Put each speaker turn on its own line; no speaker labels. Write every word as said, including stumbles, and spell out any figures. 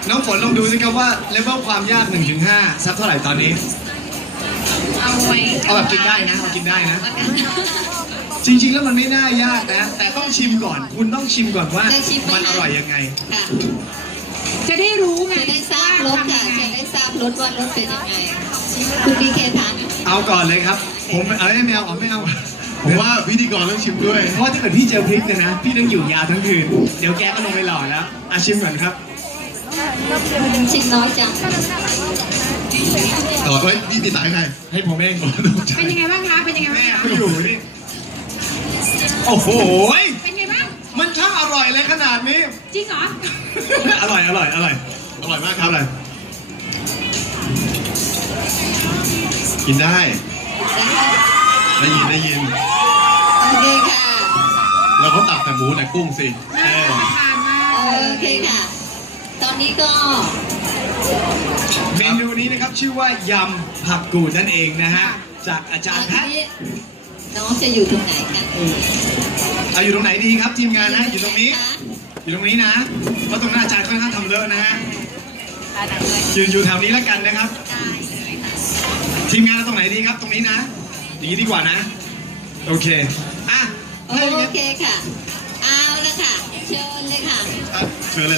น้องฝนลองดูสิครับว่าเลเวลความยากหนึ่งถึงห้าสักเท่าไหร่ตอนนี้
เอาไว้
เอาแบบกินได้นะเอากินได้นะจริงๆแล้วมันไม่น่ายากนะแต่ต้องชิมก่อนคุณต้องชิมก่อนว่ามันอร่อยยังไง
จะได้รู้ไง
จะได้ทราบรสค่ะจะได้ทราบรสว่ารสเป็นยังไงคุณดีเคทาน
เอาก่อนเลยครับผมเอาไม่เอาเอาไม่เอา
ผมว่าพิธีกรต้องชิมด้วย
เพราะถ้าเกิดพี่เจอพริกเนี่ยนะพี่ต้องอยู่ยาวทั้งคืนเดี๋ยวแกก็ลงไปหล่อแล้วอาชิมก่อนครับ
ชิมน้อยจัง
ต่อไปพี่ตีสายใคร
ให้ผมเอง
เป็นยังไงบ้างคะเป็นยังไงบ้างคะ
อยู่นี่โอ้โห
เป็นไงบ้าง
มันช่างอร่อยเลยขนาดนี้
จริงเหรอ
อร่อยอร่อยอร่อย
อร่อยมากครับอร่อยกินได้ได้ยินได้ยิน
โอเคค่ะ
เราเขาตักแต่หมูแต่กุ้งสิ
น่าทานมาก
โอเคค่ะตอนนี้ก็
เมนูนี้นะครับชื่อว่ายำผักกูดนั่นเองนะฮะจากอาจารย์แพทย์
น้องจะอยู่ตรงไหนกันเออ
เอาอยู่ตรงไหนดีครับทีมงานนะอยู่ตรงนี้อยู่ตรงนี้นะเพราะตรงหน้าอาจารย์ค่อนข้างทำเลอะนะฮะยืนอยู่แถวนี้แล้วกันนะครับทีมงานตรงไหนดีครับตรงนี้นะอย่างนี้ดีกว่านะโอเคอ่ะ
โอเคค่ะเอาละค่ะเชิญเลยค่ะ
เชิญเลย